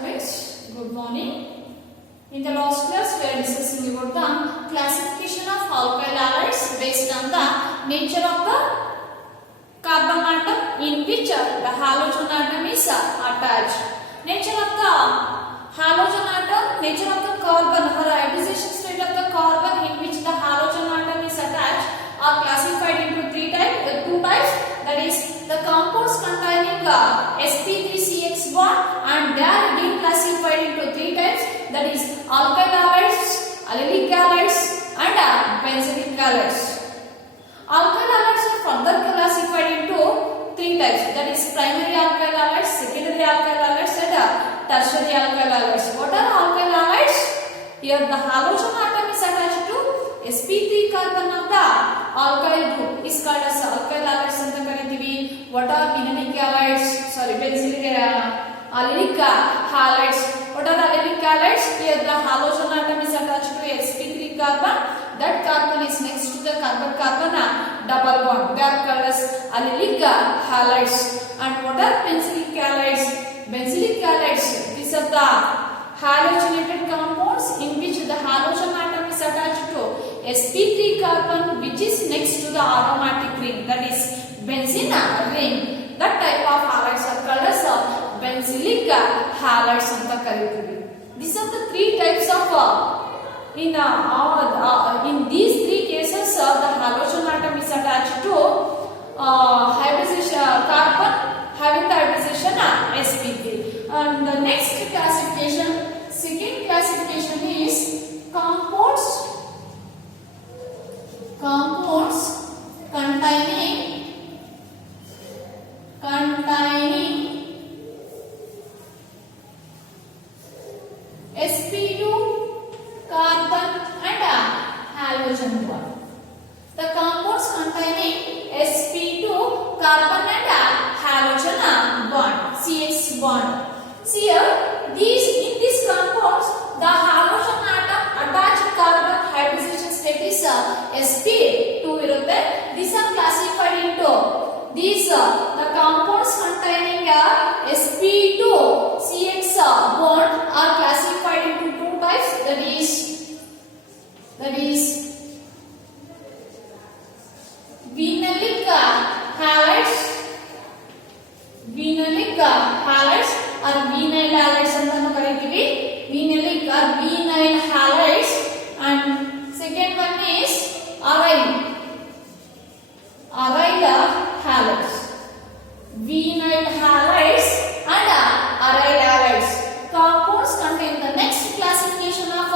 students, good morning. In the last class we are discussing about the classification of alkyl halides based on the nature of the carbon atom in which the halogen atom is attached. Nature of the halogen atom, nature of the carbon or hybridization state of the carbon in which the halogen atom is attached are classified into two types, that is the compounds containing sp3CX bond, and they are again classified into three types, that is alkyl halides, allylic halides and benzylic halides. Alkyl halides are further classified into three types, that is primary alkyl halides, secondary alkyl halides and tertiary alkyl halides. What are alkyl halides? Here the halogen atom is attached to sp3 carbon of the alkyl group is called as alkyl halides anta karitivi. What are vinylic halides? Benzylic allylic halides. What are allylic halides? Here the halogen atom is attached to sp3 carbon. That carbon is next to the carbon double bond. They are called as allylic halides. And what are benzylic halides? Benzylic halides, these are the halogenated compounds in which the halogen atom is attached to sp3 carbon which is next to the aromatic ring, that is benzene ring. That type of halides are called as benzylic halides anta karitivi. These are the three types of in these three cases the halogen atom is attached to hybridization carbon having the hybridization sp3. And the next classification, second classification is compounds containing sp2 carbon and halogen bond. The compounds containing sp2 carbon and halogen bond, CH bond. See here, in these compounds, the halogen atom attached carbon hybridization state is sp2 irutte. These are classified into the compounds containing sp2 CX bond are classified into two types, that is vinylic halides or vinyl halides antanu karitivi. Vinylic or vinyl halides, and second one is aryl halides. Vinyl halides and aryl halides. Compounds contain the next classification of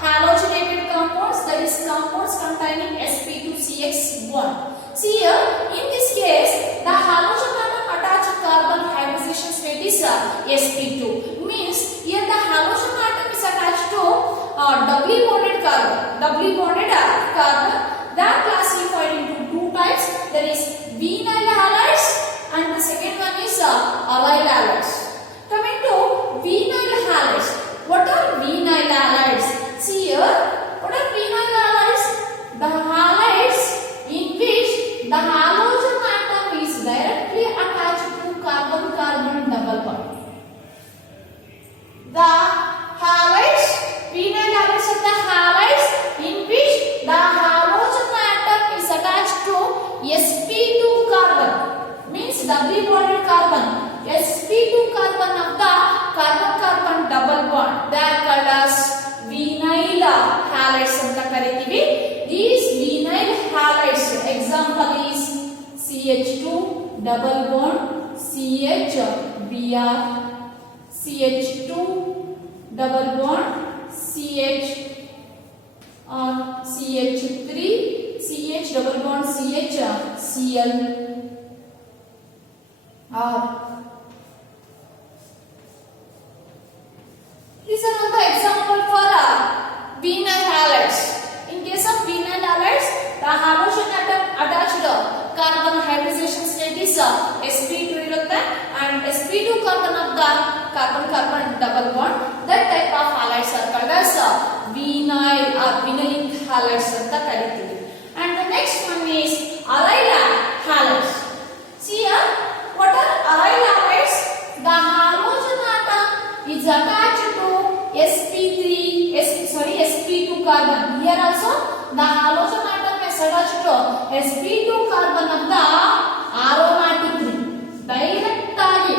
halogenated compounds, that is compounds containing sp2CX bond. See here, in this case the halogen atom attached carbon hybridization state is sp2. Means here the halogen atom is attached to doubly bonded carbon. They are classified into two types, that is vinyl halides and the second one is aryl halides. Coming to vinyl halides. What are vinyl halides? See here, what are vinyl halides? The halides in which the halogen atom is directly attached to carbon-carbon double bond. The halides, vinyl halides are the halides in which the halogen atom is attached to sp2 carbon, means doubly bonded carbon. sp2 carbon of the carbon-carbon double bond. They are called as vinyl halides anta karitivi. These vinyl halides, example is CH2 double bond CH Br, CH2 double bond CH or CH3, CH double bond CH Cl or these are all the example for vinyl halides. In case of vinyl halides, the halogen atom attached carbon hybridization state is sp2 irutte, and sp2 carbon of the carbon-carbon double bond. That type of halides are called as vinyl or vinylic halides anta karitivi. And the next one is aryl halides. See here, what are aryl halides? The halogen atom is attached to sp2 carbon. Here also the halogen atom is attached to sp2 carbon of the aromatic ring. Direct agi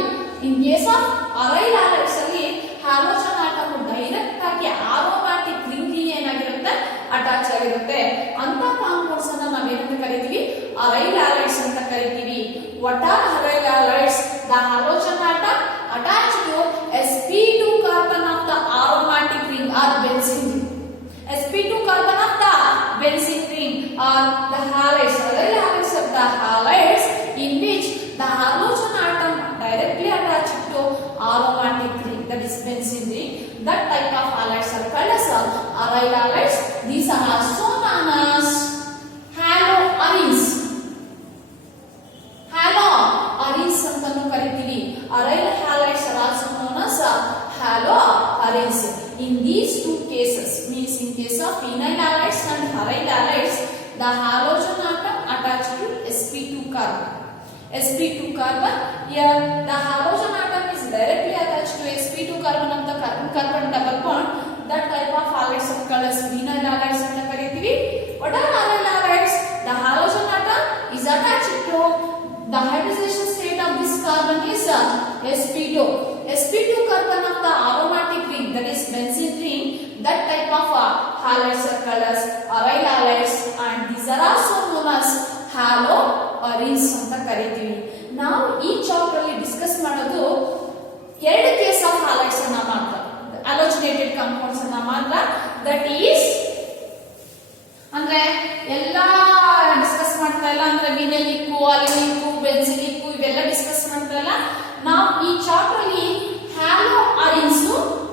in case of aryl halides ಅಲ್ಲಿ halogen atom direct ಆಗಿ aromatic ring ಗೆ ಏನಾಗಿರುತ್ತೆ attach ಆಗಿರುತ್ತೆ. ಅಂತ compounds ಅನ್ನ ನಾವು ಏನಂತ ಕರಿತೀವಿ? ಅರೈಲ್ ಹ್ಯಾಲೈಡ್ಸ್ ಅಂತ ಕರಿತೀವಿ. What are aryl halides? The halogen atom attached to sp2 carbon of the aromatic ring or benzene ring. sp2 carbon of the benzene ring or the halides, aryl halides of the halides in which the halogen atom directly attached to aromatic ring, that is benzene ring. That type of halides are called as aryl halides. These are also known as haloarenes. Haloarenes ಅಂತನೂ ಕರಿತೀವಿ. Aryl halides are also known as haloarenes. In these two cases, means in case of phenyl halides and aryl halides, the halogen atom attached to sp2 carbon. sp2 carbon, here the halogen atom is directly attached to sp2 carbon of the carbon double bond. That type of halides are called as phenyl halides ಅಂತ ಕರೀತೀವಿ. What are aryl halides? The halogen atom is attached to the hybridization state of this carbon is sp2. sp2 carbon of the aromatic ring, that is benzene ring. That type of halides are called as aryl halides, and these are also known as haloarenes ಅಂತ ಕರೀತೀವಿ. ನಾವು ಈ chapter ಅಲ್ಲಿ discuss ಮಾಡೋದು ಎರಡು case of halides ಅನ್ನ ಮಾತ್ರ, ಹ್ಯಾಲೋಜಿನೇಟೆಡ್ compounds ಅನ್ನ ಮಾತ್ರ. ದಟ್ ಈಸ್ ಅಂದ್ರೆ ಎಲ್ಲಾ ಡಿಸ್ಕಸ್ ಮಾಡ್ತಾ ಇಲ್ಲ, ಅಂದ್ರೆ ವಿನೈಲಿಕ್ಕು, ಅಲಿನಿಕ್ಕು, ಬೆನ್ಸಿಲಿಕ್ಕು ಇವೆಲ್ಲ ಡಿಸ್ಕಸ್ ಮಾಡ್ತಾ ಇಲ್ಲ. ನಾವು ಈ ಚಾಪ್ಟರ್ ಅಲ್ಲಿ ಹ್ಯಾಲೋಅರೀನ್ಸ್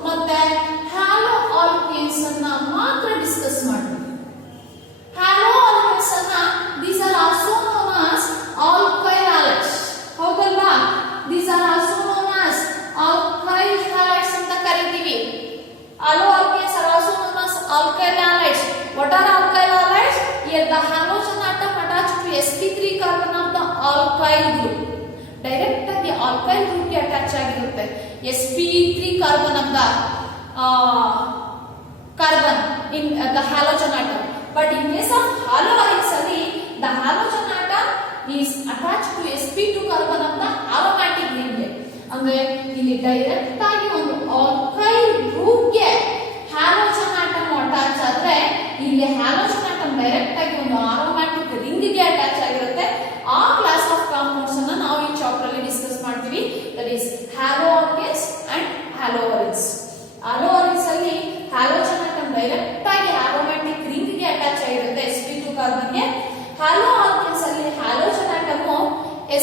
ಮತ್ತೆ ಹ್ಯಾಲೋಆಲ್ಕೇನ್ಸ್ ಅನ್ನ ಮಾತ್ರ ಡಿಸ್ಕಸ್ ಮಾಡ್ತೀವಿ. ಹ್ಯಾಲೋಆಲ್ಕೇನ್ಸ್ ಅನ್ನ these are also known as alkyl halides. ಹೌದಲ್ವಾ? These are also known as alkyl halides ಅಂತ ಕರೀತೀವಿ. Haloalkanes are also known as alkyl halides. What are alkyl halides? Here the halogen atom attached to sp3 carbon of the alkyl group. Direct ಆಗಿ alkyl group ಗೆ attach ಆಗಿರುತ್ತೆ sp3 carbon of the carbon in the halogen atom. But in case of haloarenes ಅಲ್ಲಿ the halogen atom is attached to sp2 carbon of the aromatic ring. ಅಂದ್ರೆ ಇಲ್ಲಿ direct ಆಗಿ ಒಂದು alkyl group ಗೆ halogen atom attach ಆದ್ರೆ ಇಲ್ಲಿ halogen atom direct ಆಗಿ ಒಂದು aromatic ring ಗೆ ಅಟ್ಯಾಚ್ ಆಗಿರುತ್ತೆ. ಆ ಕ್ಲಾಸ್ ಆಫ್ ಕಾಂಪೌಂಡ್ಸ್ ಅನ್ನ ನಾವು ಈ ಚಾಪ್ಟರ್ ಅಲ್ಲಿ ಡಿಸ್ಕಸ್ ಮಾಡ್ತೀವಿ. That is haloalkanes and haloarenes. haloarenes ಅಲ್ಲಿ halogen atom ಡೈರೆಕ್ಟ್ ಆಗಿ aromatic ring ಗೆ ಅಟ್ಯಾಚ್ ಆಗಿರುತ್ತೆ sp2 carbon ಗೆ. haloalkanes ಅಲ್ಲಿ halogen atom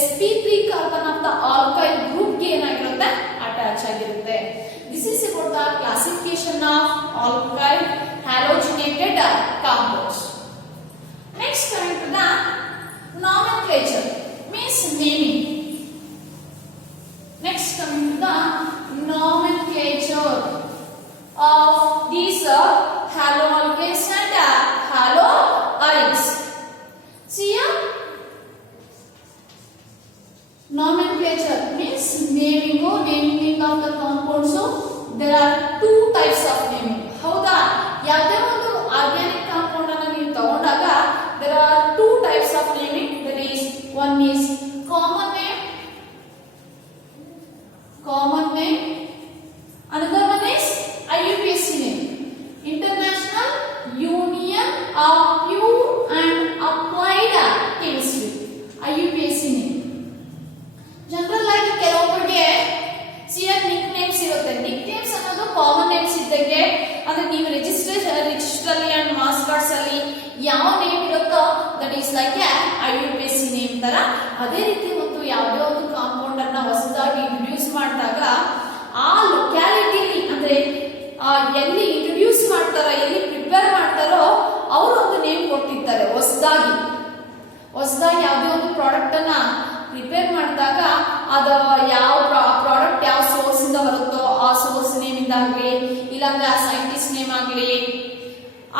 sp3 carbon of the alkyl group ಗೆ ಏನಾಗಿರುತ್ತೆ ಅಟ್ಯಾಚ್ ಆಗಿರುತ್ತೆ. This is about the classification of alkyl halogenated compounds. Next coming to the nomenclature, means naming. Next coming to the nomenclature of these haloalkanes and haloarenes. See here, nomenclature means naming of the compounds. So there are two types of naming. ಹೌದಾ? ಯಾವುದೇ ಒಂದು organic compound ಅನ್ನು ನೀವು ತಗೊಂಡಾಗ there are two types of naming. That is, one is common name, another one is IUPAC name, International Union of Pure and Applied Chemistry, IUPAC name. General ಆಗಿ ಕೆಲವೊಬ್ಬರಿಗೆ ಸಿಯರ್ Nick names ಇರುತ್ತೆ. Nick names ಅನ್ನೋದು common names ಇದ್ದಂಗೆ, ಅಂದ್ರೆ ನೀವು register ಅಲ್ಲಿ and mass cards ಅಲ್ಲಿ ಯಾವ ನೇಮ್ ಇರುತ್ತೋ that is like IUPAC name ತರ. ಅದೇ ರೀತಿ ಒಂದು ಯಾವುದೇ ಒಂದು ಕಾಂಪೌಂಡ್ ಅನ್ನ ಹೊಸದಾಗಿ ಇಂಟ್ರೊಡ್ಯೂಸ್ ಮಾಡಿದಾಗ ಆ ಲೊಕ್ಯಾಲಿಟಿಲಿ, ಅಂದ್ರೆ ಎಲ್ಲಿ ಇಂಟ್ರೊಡ್ಯೂಸ್ ಮಾಡ್ತಾರೋ, ಎಲ್ಲಿ ಪ್ರಿಪೇರ್ ಮಾಡ್ತಾರೋ ಅವರು ಒಂದು ನೇಮ್ ಕೊಟ್ಟಿರ್ತಾರೆ. ಹೊಸದಾಗಿ ಯಾವುದೇ ಒಂದು ಪ್ರಾಡಕ್ಟ್ ಅನ್ನ ಪ್ರಿಪೇರ್ ಮಾಡಿದಾಗ ಅದು ಯಾವ ಪ್ರಾಡಕ್ಟ್ ಯಾವ ಸೋರ್ಸ್ ಇಂದ ಬರುತ್ತೋ ಆ ಸೋರ್ಸ್ ನೇಮ್ ಇಂದ ಆಗ್ಲಿ, ಇಲ್ಲಾಂದ್ರೆ ಆ ಸೈಂಟಿಸ್ಟ್ ನೇಮ್ ಆಗ್ಲಿ,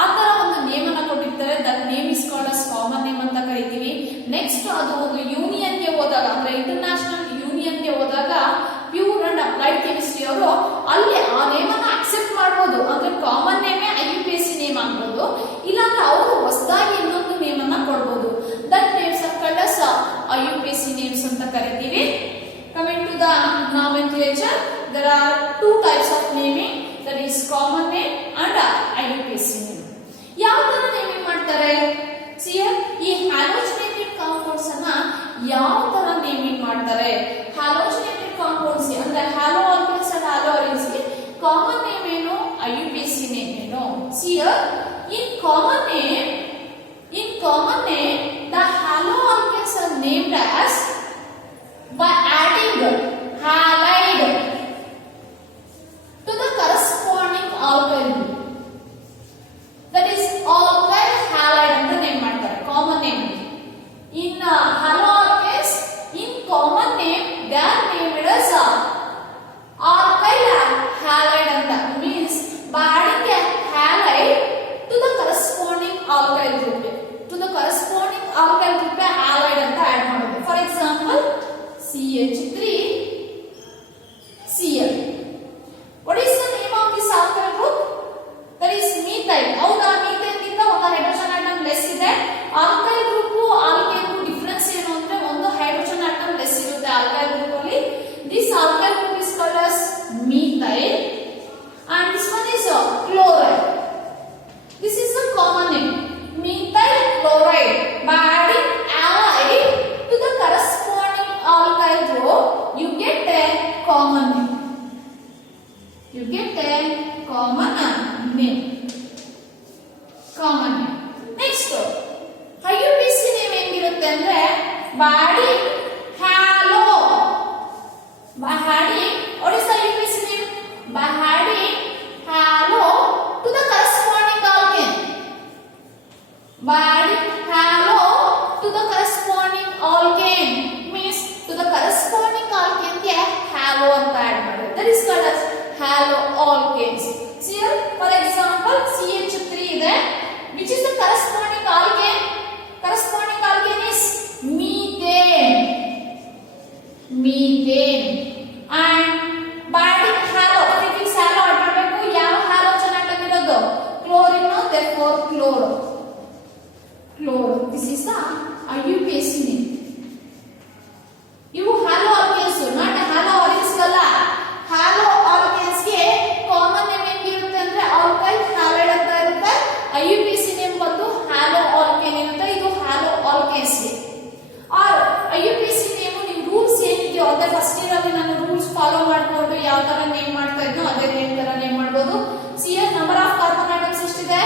ಆ ತರ ಒಂದು ನೇಮ್ ಅನ್ನ ಕೊಟ್ಟಿರ್ತಾರೆ. That name is called as common name ಅಂತ ಕರಿತೀವಿ. ನೆಕ್ಸ್ಟ್ ಅದು ಒಂದು ಯೂನಿಯನ್ ಗೆ ಹೋದಾಗ, ಅಂದ್ರೆ ಇಂಟರ್ನ್ಯಾಷನಲ್ ಯೂನಿಯನ್ ಗೆ ಹೋದಾಗ ಪ್ಯೂರ್ ಅಂಡ್ ಅಪ್ಲೈಡ್ ಕೆಮಿಸ್ಟ್ರಿ ಅವರು ಅಲ್ಲಿ ಆ two types of naming, that is common name and IUPAC name. ಯಾವ ತರ ನೇಮಿಂಗ್ ಮಾಡ್ತಾರೆ? See here, ಈ halogenated compounds ಅನ್ನ ಯಾವ ತರ ನೇಮಿಂಗ್ ಮಾಡ್ತಾರೆ? halogenated compounds ಅಂದ್ರೆ halo alkenes and halo alkenes ಗೆ common name ಏನು, IUPAC name ಏನು? See here, in common name the halo alkenes are named as by adding halide to the corresponding alkyl group. That is alkyl halide anta name ಮಾಡ್ತಾರೆ common name. In halo alkenes, in common name they are named as alkyl halide anta, means by adding a halide to the corresponding alkyl group, to the corresponding alkyl group halide anta add ಮಾಡೋದು. For example, CH3 Cl. What is the name of this alkyl group? That is methyl. ಹೌದಾ, methyl ಗಿಂತ ಒಂದು hydrogen atom less ಇದೆ. Alkyl group alkane difference ಏನು ಅಂದ್ರೆ ಒಂದು hydrogen atom less ಇರುತ್ತೆ alkyl group ಅಲ್ಲಿ. This alkyl group is called as methyl and this one is chloride. This is the common name, methyl chloride. By adding allyl to the corresponding alkyl group, you get a common name. You get a common name. Common name. Next, IUPAC name ಹೆಂಗಿರುತ್ತೆ ಅಂದ್ರೆ by adding halo. By adding, what is the IUPAC name? By adding halo to the corresponding alkane. By adding halo to the corresponding alkane, means to the corresponding alkane ಗೆ halo ಅಂತ add ಮಾಡೋದು. That is called as halo alkanes. See here, for example, CH3 ಇದೆ, which is the corresponding alkane. Corresponding alkane is methane. Methane. And by adding halo, prefix halo add ಮಾಡಬೇಕು. ಯಾವ halogen atom ಇರೋದು? chlorine, therefore chloro. Chloro. This is the IUPAC name. ಇವು halo alkanes, not halo alkanes ಅಲ್ಲ. halo alkanes ಗೆ common name ಹೆಂಗಿರುತ್ತೆ ಅಂದ್ರೆ alkyl halide ಅಂತ ಇರುತ್ತೆ. IUPAC ನೇಮ್ ಬಂದು halo alkane ಇರುತ್ತೆ. ಇದು halo alkanes ಗೆ. ಆರ್ IUPAC ನೇಮ್ ನಿಮ್ಮ ರೂಲ್ಸ್ ಏನಿದೆಯೋ ಅದೇ ಫಸ್ಟ್ ಇಯರ್ ಅಲ್ಲಿ ನಾನು ರೂಲ್ಸ್ ಫಾಲೋ ಮಾಡ್ಕೊಂಡು ಯಾವ ತರ ನೇಮ್ ಮಾಡ್ತಾ ಇದ್ನೋ ಅದೇ ನೇಮ್ ತರ ನೇಮ್ ಮಾಡಬಹುದು. See here, number of carbon atoms ಎಷ್ಟಿದೆ?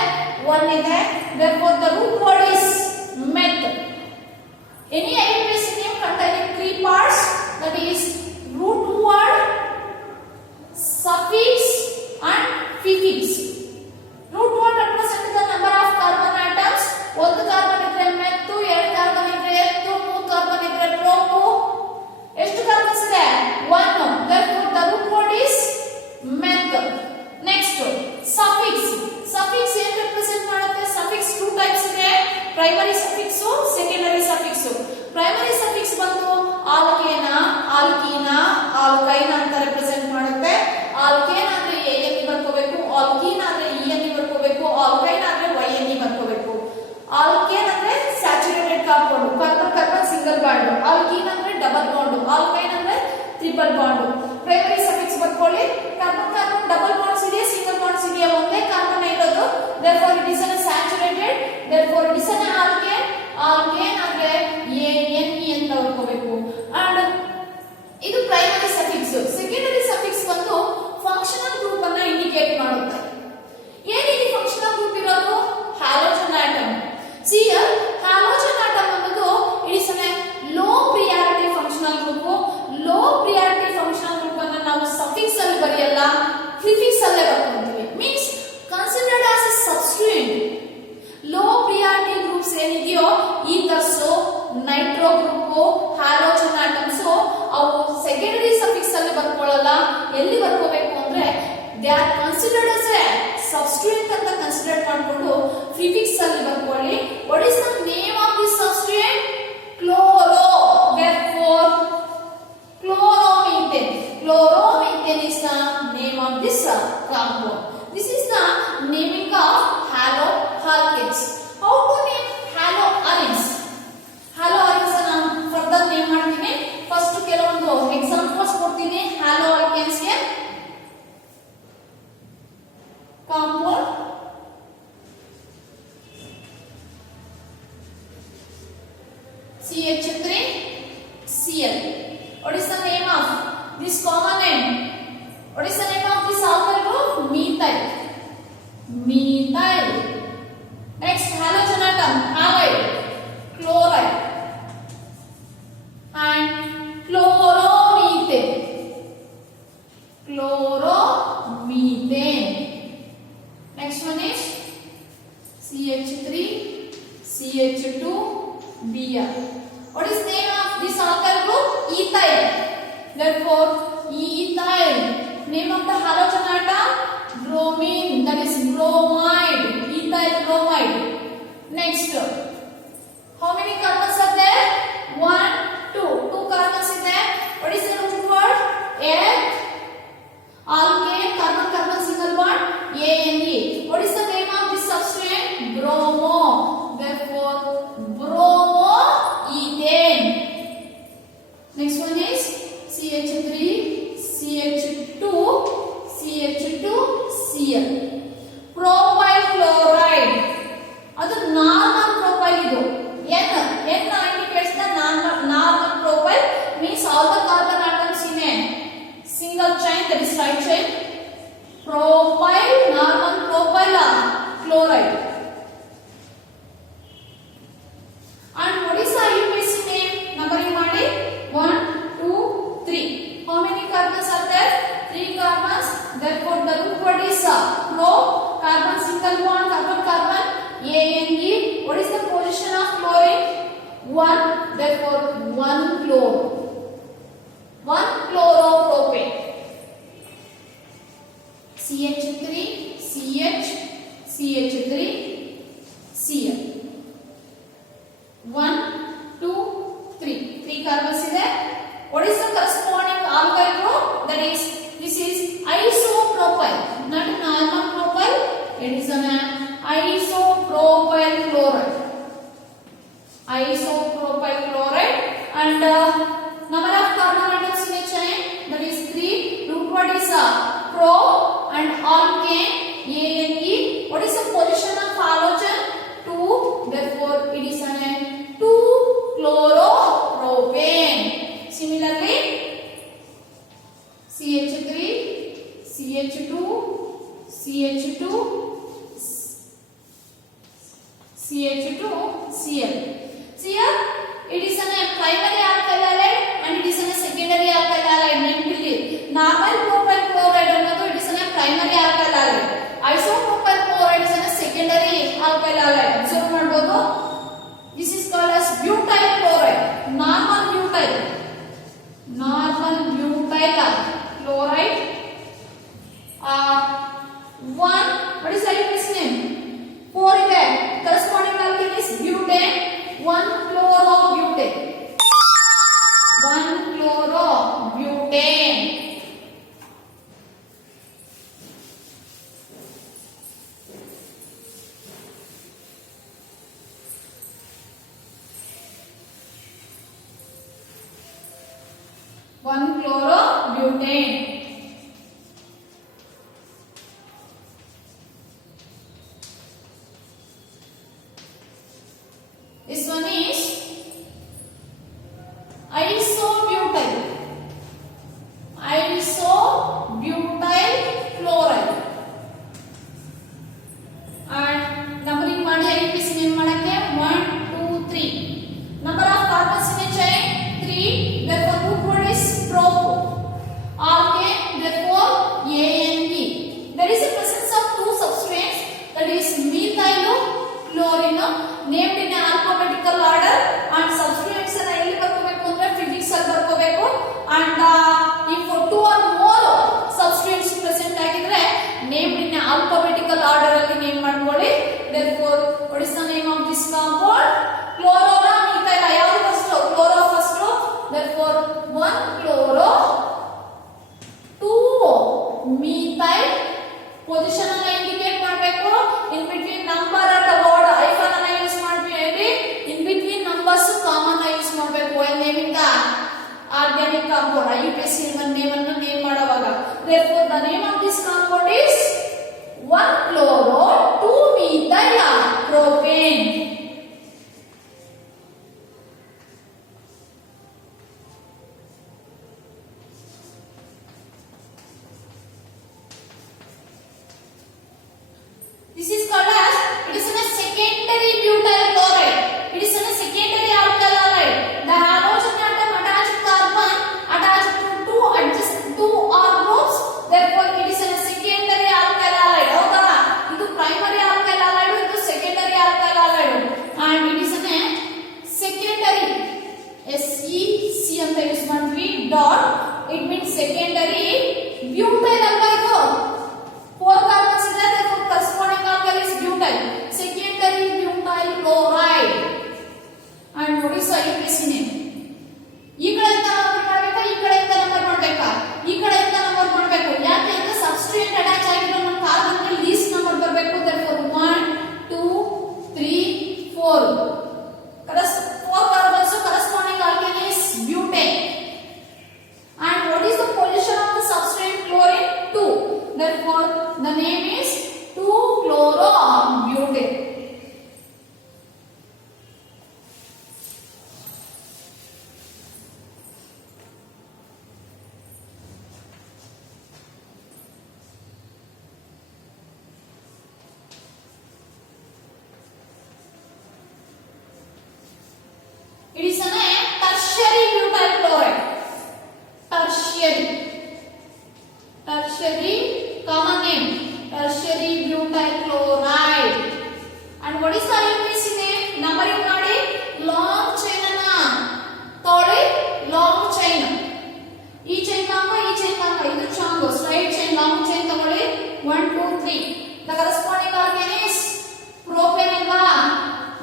1 ಇದೆ. Therefore the root word is meth. Any IUPAC name containing 3 parts, that is root word, suffix and prefix. Root word represents the number of carbon atoms. ಒಂದು carbon ಇದ್ರೆ ಮೆತ್ತು, ಎರಡು carbon ಇದ್ರೆ ಎತ್ತು, ಮೂರು carbon ಇದ್ರೆ ಪ್ರೋಪು. ಎಷ್ಟು ಕಾರ್ಬನ್ಸ್ ಇದೆ? 1. Therefore the root word is meth. Next, suffix. Suffix ಏನು represent ಮಾಡುತ್ತೆ? Suffix 2 types ಇದೆ. Primary suffix, secondary suffix. Primary suffix ಬಂದು ಆಲ್ಕೇನ, ಆಲ್ಕೀನ, ಆಲ್ಕೈನ್ ಅಂತ represent ಮಾಡುತ್ತೆ. ಆಲ್ಕೇನ್ ಅಂದ್ರೆ AN ಬರ್ಕೋಬೇಕು, ಆಲ್ಕೀನ್ ಅಂದ್ರೆ EN ಬರ್ಕೋಬೇಕು, ಆಲ್ಕೈನ್ ಅಂದ್ರೆ YN ಬರ್ಕೋಬೇಕು. ಆಲ್ಕೇನ್ ಅಂದ್ರೆ saturated compound, carbon carbon single bond. Alkene ಅಂದ್ರೆ ಡಬಲ್ ಬಾಂಡ್, ಆಲ್ಕೈನ್ ಅಂದ್ರೆ ಟ್ರಿಪಲ್ ಬಾಂಡ್. ಪ್ರೈಮರಿ ಸಫಿಕ್ಸ್ ಬರ್ಕೊಳ್ಳಿ. ಕಾರ್ಬನ್ ಕಾರ್ಬನ್ ಡಬಲ್ ಬಾಂಡ್ಸ್ ಇದೆಯಾ, ಸಿಂಗಲ್ ಬಾಂಡ್ಸ್ ಇದೆಯಾ? ಒಂದೇ ಕಾರ್ಬನ್ ಇರೋದು. therefore it is saturated, therefore it is an alkane. Alkane ಅಂದ್ರೆ ANE ಅಂತ ಬರ್ಕೋಬೇಕು. and ಇದು ಪ್ರೈಮರಿ ಸಫಿಕ್ಸ್. ಸೆಕೆಂಡರಿ ಸಫಿಕ್ಸ್ ಬಂದು ಫಂಕ್ಷನಲ್ ಗ್ರೂಪ್ ಅನ್ನು ಇಂಡಿಕೇಟ್ ಮಾಡುತ್ತೆ. ಏನಿದೆ ಫಂಕ್ಷನಲ್ ಗ್ರೂಪ್ ಇರೋದು? halogen atom. See here, halogen atom ಅನ್ನೋದು it is a low priority functional group. low priority functional group ಅನ್ನು ನಾವು ಸಫಿಕ್ಸ್ ಅಲ್ಲಿ ಬರೆಯಲ್ಲ, ಪ್ರಿಫಿಕ್ಸ್ ಅಲ್ಲೇ ಬರ್ಕೊಂತೀವಿ. means considered as a substituent. low priority groups ಏನಿದೆಯೋ ethers, Nitro group, halogen atoms ಅವು secondary suffix ಅಲ್ಲಿ ಬರ್ಕೊಳ್ಳಲ್ಲ. ಎಲ್ಲಿ ಬರ್ಕೋಬೇಕು ಅಂದ್ರೆ they are considered as a substituent ಅಂತ ಕನ್ಸಿಡರ್ ಮಾಡಿಕೊಂಡು ಪ್ರಿಫಿಕ್ಸ್ ಅಲ್ಲಿ ಬರ್ಕೊಳ್ಳಿ. what is the name of this substituent? chloro. therefore chloromethane. Chloromethane is the name of this compound. This is the naming of haloalkanes. How to name haloarenes? Haloarenes ನಾನು further name ಮಾಡ್ತೀನಿ. First ಕೆಲವೊಂದು examples ಕೊಡ್ತೀನಿ haloalkanes ಗೆ. CH3Cl. What is the name of this common name? What is the name of this alkyl group? Methyl. Methyl. Next, halogen atom, halide, chloride, and chloromethane. Chloromethane. Next one is CH3, CH2Br. What is the name of this alkyl group? Ethyl. Therefore, ethyl. Name of the halogen atom? Bromine. That is bromide. Ethyl bromide. Next, how many carbons are there? 1, 2. 2 carbons is there. What is the root word? Eth. Alkane. Carbon carbon single bond. ANE. What is the name of this substrate? Bromo. Therefore, bromoethane. Next one is CH3, CH2, CH2Cl. Propyl chloride. ಅದು normal profile ಇದು. N indicates the normal profile, means all the carbon atoms in a single chain, that is right chain. Propyl, normal propyl chloride. And what is the IUPAC name? Numbering ಮಾಡಿ 1, 2, 3. How many carbons are there? 3 carbons. Therefore, the root word is pro. Carbon single bond, carbon carbon. ANE. What is the position of chlorine? 1. Therefore, 1 chloro. 1 chloropropane. CH3, CH, CH3, Cl. 1, 2, 3. 3 carbons is there. What is the corresponding alkyl group? That is, this is isopropyl, not normal propyl. It is an isopropyl chloride. Isopropyl chloride. And number of carbon atoms in a chain, that is 3. Root word is pro and alkane, ANE. What is the position of halogen? 2. Therefore, it is an 2-chloropropane. Similarly, CH3, CH2, CH2, CH2Cl. Here, it is a primary alkyl halide and it is a secondary alkyl halide. Namely, normal propyl chloride ಅನ್ನೋದು it is a primary alkyl halide. Isopropyl chloride is a secondary alkyl halide. Observe ಮಾಡಬಹುದು. This is called as butyl chloride. Normal butyl chloride. 1. What is the IUPAC name? 4 ಇದೆ. Corresponding alkene is butane. 1 chlorobutane. 1 chlorobutane. This one is isobutyl. Isobutyl chloride. And numbering ಮಾಡಿ IUPAC name ಮಾಡಕ್ಕೆ 1, 2, 3. Number of carbons in a chain 3. Therefore, root word is propo. Alkane. Therefore, ANE. There is a presence of 2 substrates, that is methyl chlorine, named in alphabetical order, and substrates ಅನ್ನು ಎಲ್ಲಿ ಬರ್ಕೋಬೇಕು ಅಂದ್ರೆ physics ಅಲ್ಲಿ ಬರ್ಕೋಬೇಕು. And if 2 or more substrates present ಆಗಿದ್ರೆ named in alphabetical order ಅಲ್ಲಿ name ಮಾಡ್ಕೊಳ್ಳಿ. Therefore, what is the name of this compound? Chloro methyl. ಯಾವುದು first? Chloro first. Therefore, 1 chloro, 2 methyl. Position ಅನ್ನು indicate ಮಾಡಬೇಕು. In between number and word hyphen ಅನ್ನು use ಮಾಡಬೇಡಿ. In between numbers common use ಮಾಡಬೇಕು when naming the organic compound. IUPAC name ಅನ್ನು name ಮಾಡುವಾಗ. Therefore, the name of this compound is 1 chloro 2 methyl propane. therefore the name is 2-chloro-butane. It is a tertiary butyl chloride. Tertiary common name, tertiary butyl chloride. And what is the IUPAC name? Numbering ಮಾಡಿ long chain ಅನ್ನ ತೋಳಿ long chain. ಈ chain ಇದು ಚಾಂಗ್ straight chain long chain ತಗೊಳ್ಳಿ 1 2 3. The corresponding alkane is propane ಅಲ್ವಾ?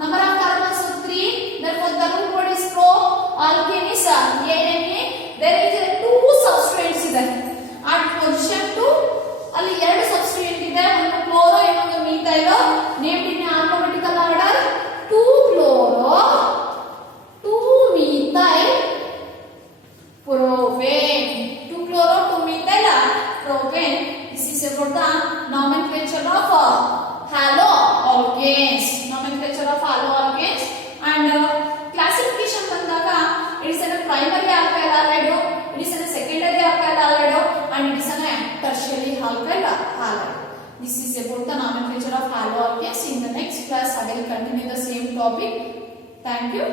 Number of carbons is 3. Therefore the root word is pro. Alkane is ANA. There is 2 substrates ಇದೆ. At position 2 ಅಲ್ಲಿ ಎರಡು substituent ಇದೆ, ಒಂದು chloro ಇನ್ನೊಂದು methyl. Named in alphabetical order 2-chloro 2-methyl propane. 2-chloro 2-methyl propane. This is about the nomenclature of haloalkanes. And classification ಬಂದಾಗ it is a primary alkyl halide, it is a secondary alkyl halide, and it is a tertiary alkyl halide. This is about the nomenclature of haloalkanes. In the next class I will continue the same topic. Thank you.